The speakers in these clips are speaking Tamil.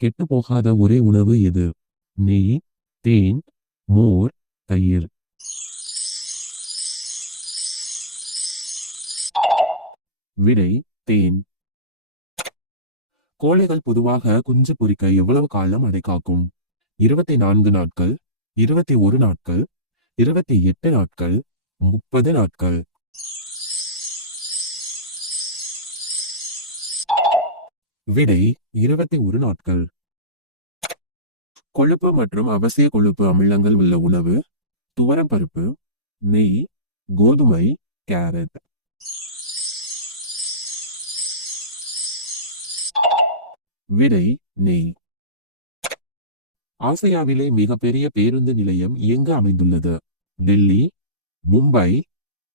கெட்டு போகாத ஒரே உணவு எது? நெய், தேன், மோர், தயிர். விடை தேன். கோழிகள் பொதுவாக குஞ்சு பொரிக்க எவ்வளவு காலம் அடை காக்கும்? 24 நாட்கள், 21 நாட்கள், 28 நாட்கள், 30 நாட்கள். விடை 21 நாட்கள். கொழுப்பு மற்றும் அவசிய கொழுப்பு அமிலங்கள் உள்ள உணவு? துவரம் பருப்பு, நெய், கோதுமை, கேரட். விடை நெய். ஆசியாவிலே மிகப்பெரிய பேருந்து நிலையம் எங்கு அமைந்துள்ளது? டெல்லி, மும்பை,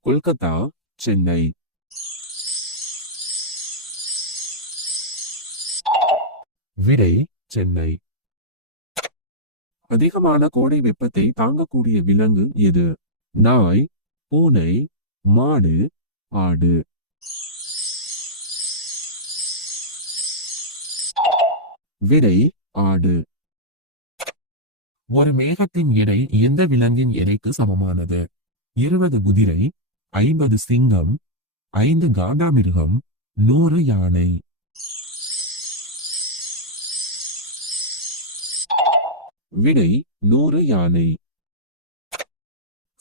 கொல்கத்தா, சென்னை. விடை சென்னை. அதிகமான கோடை வெப்பத்தை தாங்கக்கூடிய விலங்கு எது? நாய், பூனை, மாடு, ஆடு. விடை ஆடு. ஒரு மேகத்தின் எடை எந்த விலங்கின் எடைக்கு சமமானது? 20 குதிரை, 50 சிங்கம், 5 காண்டாமிருகம், 100 யானை. விடை 100 யானை.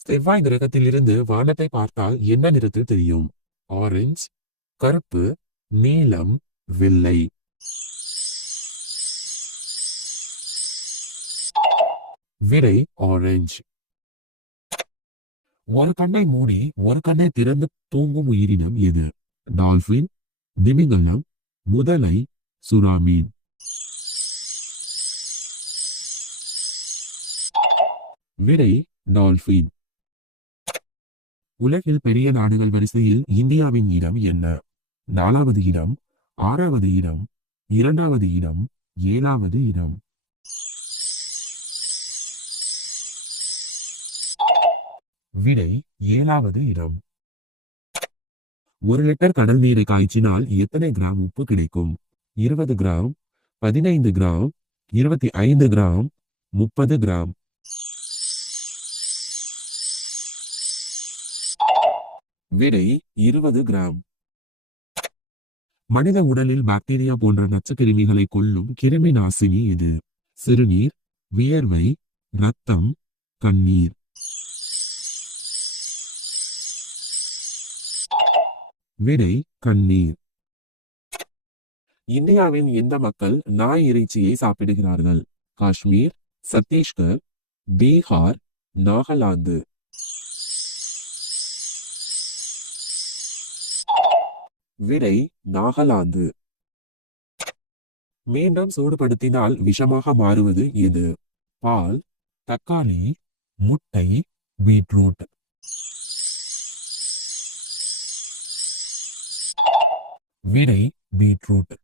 செவ்வாய் கிரகத்திலிருந்து வானத்தை பார்த்தால் என்ன நிறத்தில் தெரியும்? ஆரஞ்சு, கருப்பு, நீலம், வெள்ளை. விடை ஆரஞ்சு. ஒரு கண்ணை மூடி ஒரு கண்ணை திறந்து தூங்கும் உயிரினம் எது? டால்பின், திமிங்கலம், முதலை, சுறாமீன். விடை டால்பின். உலகில் பெரிய நாடுகள் வரிசையில் இந்தியாவின் இடம் என்ன? 4வது இடம், 6வது இடம், 2வது இடம், 7வது இடம். விடை 7வது இடம். 1 லிட்டர் கடல் நீரை காய்ச்சினால் எத்தனை கிராம் உப்பு கிடைக்கும்? 20 கிராம், 15 கிராம், 25 கிராம், 30 கிராம். விடை 20 கிராம். மனித உடலில் பாக்டீரியா போன்ற நச்சுக்கிருமிகளை கொல்லும் கிருமி நாசினி எது? சிறுநீர், வியர்வை, ரத்தம், கண்ணீர். விடை கண்ணீர். இந்தியாவின் எந்த மக்கள் நாய் இறைச்சியை சாப்பிடுகிறார்கள்? காஷ்மீர், சத்தீஸ்கர், பீகார், நாகாலாந்து. விடை நாகாலாந்து. மீண்டும் சூடுபடுத்தினால் விஷமாக மாறுவது எது? பால், தக்காளி, முட்டை, பீட்ரூட். விடை பீட்ரூட்.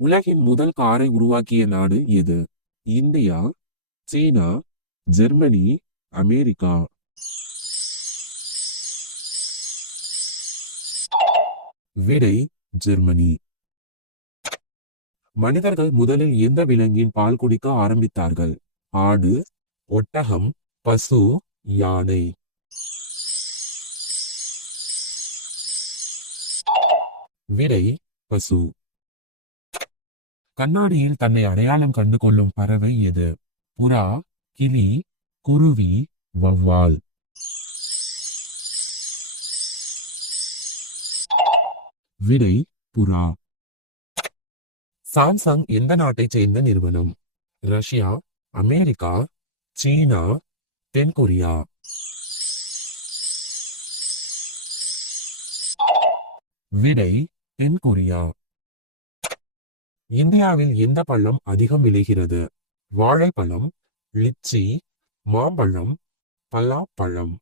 உலகின் முதல் காரை உருவாக்கிய நாடு எது? இந்தியா, சீனா, ஜெர்மனி, அமெரிக்கா. விடை ஜெர்மனி. மனிதர்கள் முதலில் எந்த விலங்கின் பால் குடிக்க ஆரம்பித்தார்கள்? ஆடு, ஒட்டகம், பசு, யானை. விடை பசு. கண்ணாடியில் தன்னை அடையாளம் கண்டு கொள்ளும் பறவை எது? புறா, கிளி, குருவி, வௌவால். விடை புறா. சாம்சங் எந்த நாட்டைச் சேர்ந்த நிறுவனம்? ரஷ்யா, அமெரிக்கா, சீனா, தென்கொரியா. விடை தென்கொரியா. இந்தியாவில் எந்த பழம் அதிகம் விளைகிறது? வாழைப்பழம், லிச்சி, மாம்பழம், பலாப்பழம்.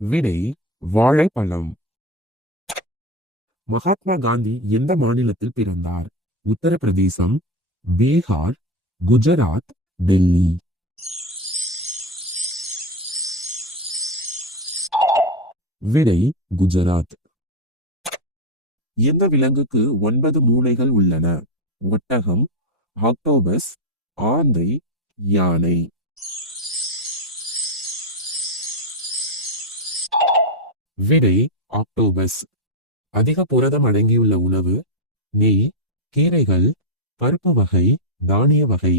விடை வாழைப்பழம். மகாத்மா காந்தி எந்த மாநிலத்தில் பிறந்தார்? உத்தரப்பிரதேசம், பீகார், குஜராத், டெல்லி. விடை குஜராத். எந்த விலங்குக்கு 9 மூளைகள் உள்ளன? ஒட்டகம், ஆக்டோபஸ், ஆந்தை, யானை. விடை ஆக்டோபஸ். அதிக புரதம் அடங்கியுள்ள உணவு நெய், கீரைகள், பருப்பு வகை, தானிய வகை.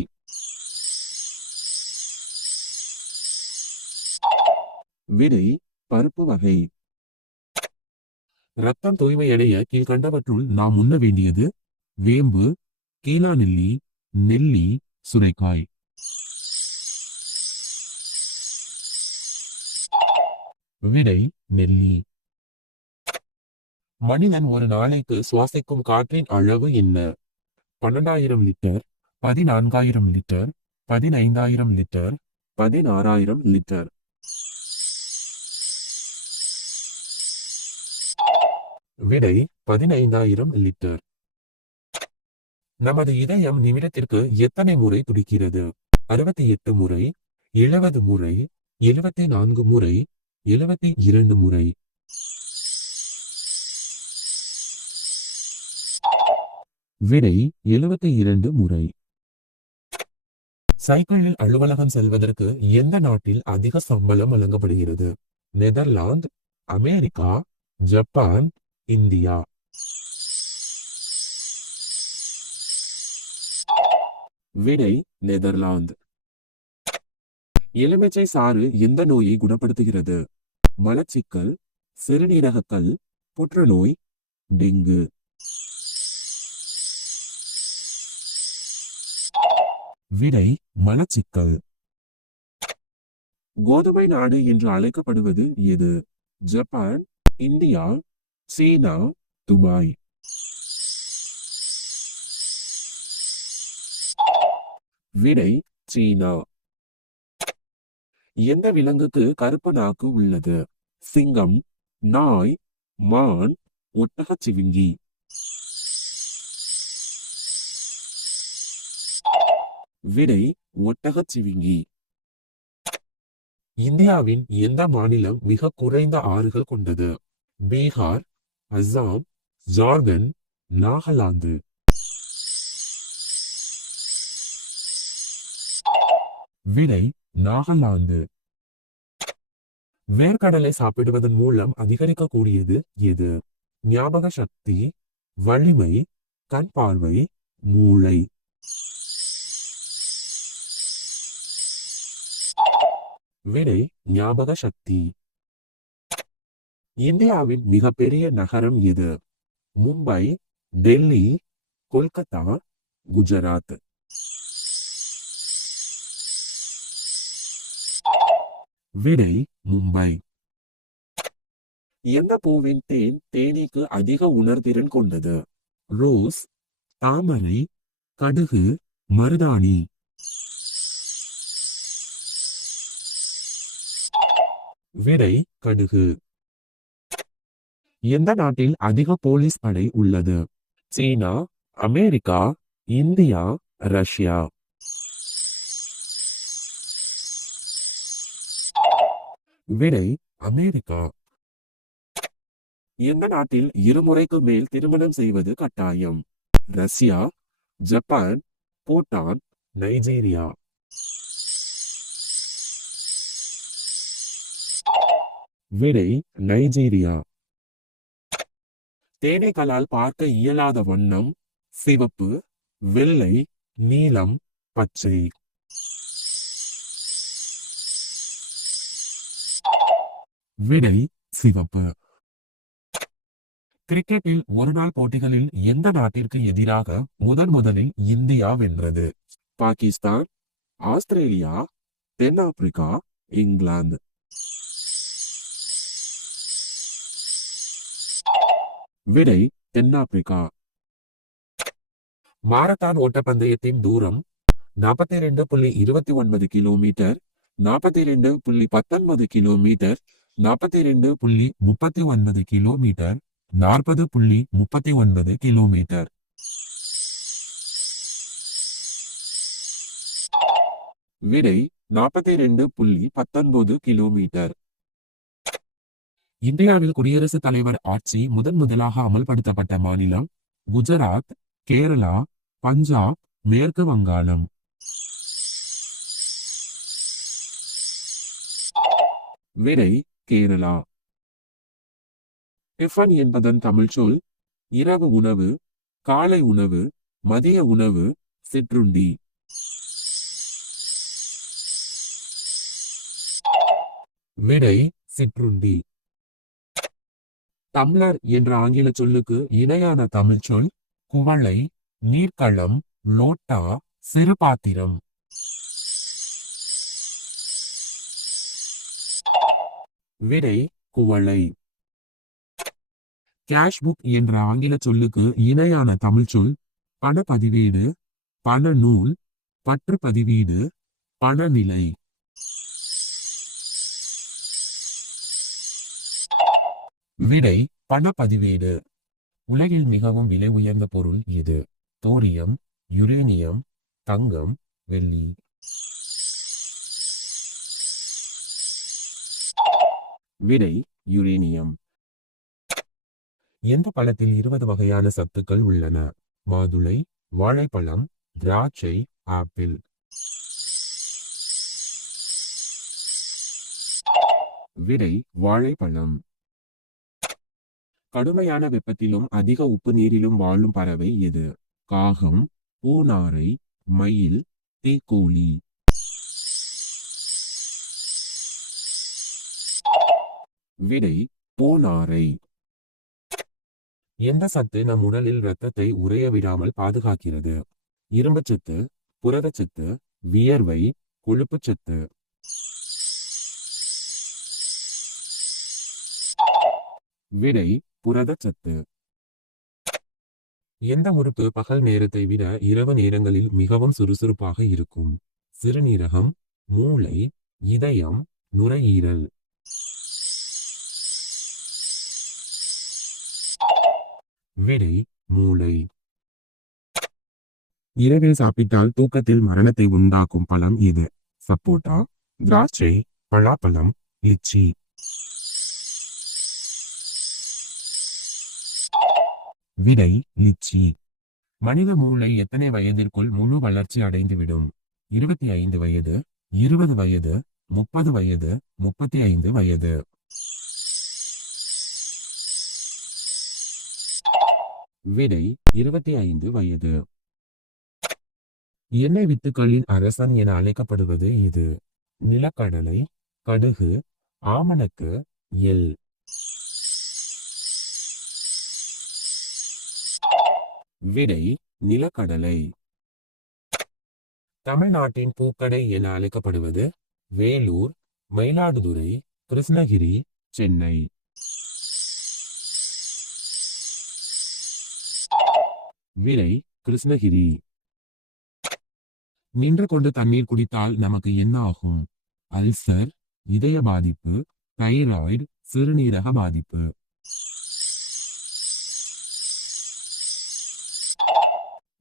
விடை பருப்பு வகை. ரத்தம் தூய்மையடைய கீழ்கண்டவற்றுள் நாம் உண்ண வேண்டியது? வேம்பு, கீழா நெல்லி, நெல்லி, சுரைக்காய். விடை நெல்லி. மனிதன் ஒரு நாளைக்கு சுவாசிக்கும் காற்றின் அளவு என்ன? 12,000 லிட்டர், 14,000 லிட்டர், 15,000 லிட்டர், 16,000 லிட்டர். விடை 15,000 லிட்டர். நமது இதயம் நிமிடத்திற்கு எத்தனை முறை துடிக்கிறது? 68 முறை, 70 முறை, 74 முறை, 72 முறை. விடை 72 முறை. சைக்கிளில் அலுவலகம் செல்வதற்கு எந்த நாட்டில் அதிக சம்பளம் வழங்கப்படுகிறது? Netherlands, America, Japan, India. விடை நெதர்லாந்து. எலுமிச்சை சாறு எந்த நோயை குணப்படுத்துகிறது? மலச்சிக்கல், சிறுநீரகக்கல், புற்றுநோய், டெங்கு. விடை மலச்சிக்கல். கோதுமை நாடு என்று அழைக்கப்படுவது எது? ஜப்பான், இந்தியா, சீனா, துபாய். விடை சீனா. எந்த விலங்குக்கு கருப்பு நாக்கு உள்ளது? சிங்கம், நாய், மான், ஒட்டகச்சிவிங்கி. விடை ஒட்டகச்சிவிங்கி. இந்தியாவின் எந்த மாநிலம் மிக குறைந்த ஆறுகள் கொண்டது? பீகார், அஸ்ஸாம், ஜார்க்கண்ட், நாகாலாந்து. விடை நாகாலாந்து. வேர்க்கடலை சாப்பிடுவதன் மூலம் அதிகரிக்கக்கூடியது எது? ஞாபக சக்தி, வலிமை, கண் பார்வை, மூளை. விடை ஞாபக சக்தி. இந்தியாவின் மிகப்பெரிய நகரம் எது? மும்பை, டெல்லி, கொல்கத்தா, குஜராத். விடை மும்பை. எந்த பூவின் தேன் தேனீக்கு அதிக உணர்திறன் கொண்டது? ரோஸ், தாமரை, கடுகு, மருதாணி. விடை கடுகு. எந்த நாட்டில் அதிக போலீஸ் படை உள்ளது? சீனா, அமெரிக்கா, இந்தியா, ரஷ்யா. விடை அமெரிக்கா. எந்த நாட்டில் இருமுறைக்கு மேல் திருமணம் செய்வது கட்டாயம்? Russia, Japan, Bhutan, Nigeria. விடை நைஜீரியா. தேனீக்களால் பார்க்க இயலாத வண்ணம் சிவப்பு, வெள்ளை, நீலம், பச்சை. விடை சிவப்பு. கிரிக்கெட்டில் ஒருநாள் போட்டிகளில் எந்த நாட்டிற்கு எதிராக முதலில் இந்தியா வென்றது? பாகிஸ்தான், ஆஸ்திரேலியா, தென்னாப்பிரிக்கா, இங்கிலாந்து. விடை தென்னாப்பிரிக்கா. மாரத்தான் ஓட்டப்பந்தயத்தின் தூரம் 42.29 கிலோமீட்டர், 42.19 கிலோமீட்டர், 42.39 கிலோமீட்டர், 40.39 கிலோமீட்டர். விடை 42.19 கிலோமீட்டர். இந்தியாவில் குடியரசுத் தலைவர் ஆட்சி முதலாக அமல்படுத்தப்பட்ட மாநிலம் குஜராத், கேரளா, பஞ்சாப், மேற்கு வங்காளம். விடை கேரளா. டிஃபன் என்பதன் தமிழ் சொல் இரவு உணவு, காலை உணவு, மதிய உணவு, சிற்றுண்டி. விடை சிற்றுண்டி. டம்ளர் என்ற ஆங்கில சொல்லுக்கு இணையான தமிழ் சொல் குவளை, நீர்க்களம், லோட்டா, சிறுபாத்திரம். விடை குவளை. கேஷ் புக் என்ற ஆங்கில சொல்லுக்கு இணையான தமிழ் சொல் பணப்பதிவேடு, பணநூல், பற்று பதிவீடு, பணநிலை. விடை பணப்பதிவேடு. உலகில் மிகவும் விலை உயர்ந்த பொருள் எது? தோரியம், யுரேனியம், தங்கம், வெள்ளி. விடை யுரேனியம். எந்த பழத்தில் 20 வகையான சத்துக்கள் உள்ளன? மாதுளை, வாழைப்பழம், திராட்சை, ஆப்பிள். விடை வாழைப்பழம். கடுமையான வெப்பத்திலும் அதிக உப்பு நீரிலும் வாழும் பறவை எது? காகம், பூநாரை, மயில், தீக்கோழி. விடை பூநாரை. எந்த சத்து நம் உடலில் இரத்தத்தை உறைய விடாமல் பாதுகாக்கிறது? இரும்புச்சத்து, புரதச்சத்து, வியர்வை, கொழுப்புச்சத்து. விடை புரதச்சத்து. எந்த உறுப்பு பகல் நேரத்தை விட இரவு நேரங்களில் மிகவும் சுறுசுறுப்பாக இருக்கும்? சிறுநீரகம், மூளை, இதயம், நுரையீரல். விடை மூளை. இரவில் சாப்பிட்டால் தூக்கத்தில் மரணத்தை உண்டாக்கும் பழம் எது? சப்போட்டா, திராட்சை, பலாப்பழம், லிச்சி. விடை லிச்சி. மனித மூளை எத்தனை வயதிற்குள் முழு வளர்ச்சி அடைந்துவிடும்? 25 வயது, 20 வயது, 30 வயது, 35 வயது. விடை 25 வயது. எண்ணெய் வித்துக்களின் அரசன் என அழைக்கப்படுவது எது? நிலக்கடலை, கடுகு, ஆமணக்கு, எள். விடை நிலக்கடலை. தமிழ்நாட்டின் பூக்கடை என அழைக்கப்படுவது வேலூர், மயிலாடுதுறை, கிருஷ்ணகிரி, சென்னை. விடை கிருஷ்ணகிரி. நின்று கொண்டு தண்ணீர் குடித்தால் நமக்கு என்ன ஆகும்? அல்சர், இதய பாதிப்பு, தைராய்டு, சிறுநீரக பாதிப்பு.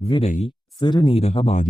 விடை சிறுநீரக பாதிப்பு.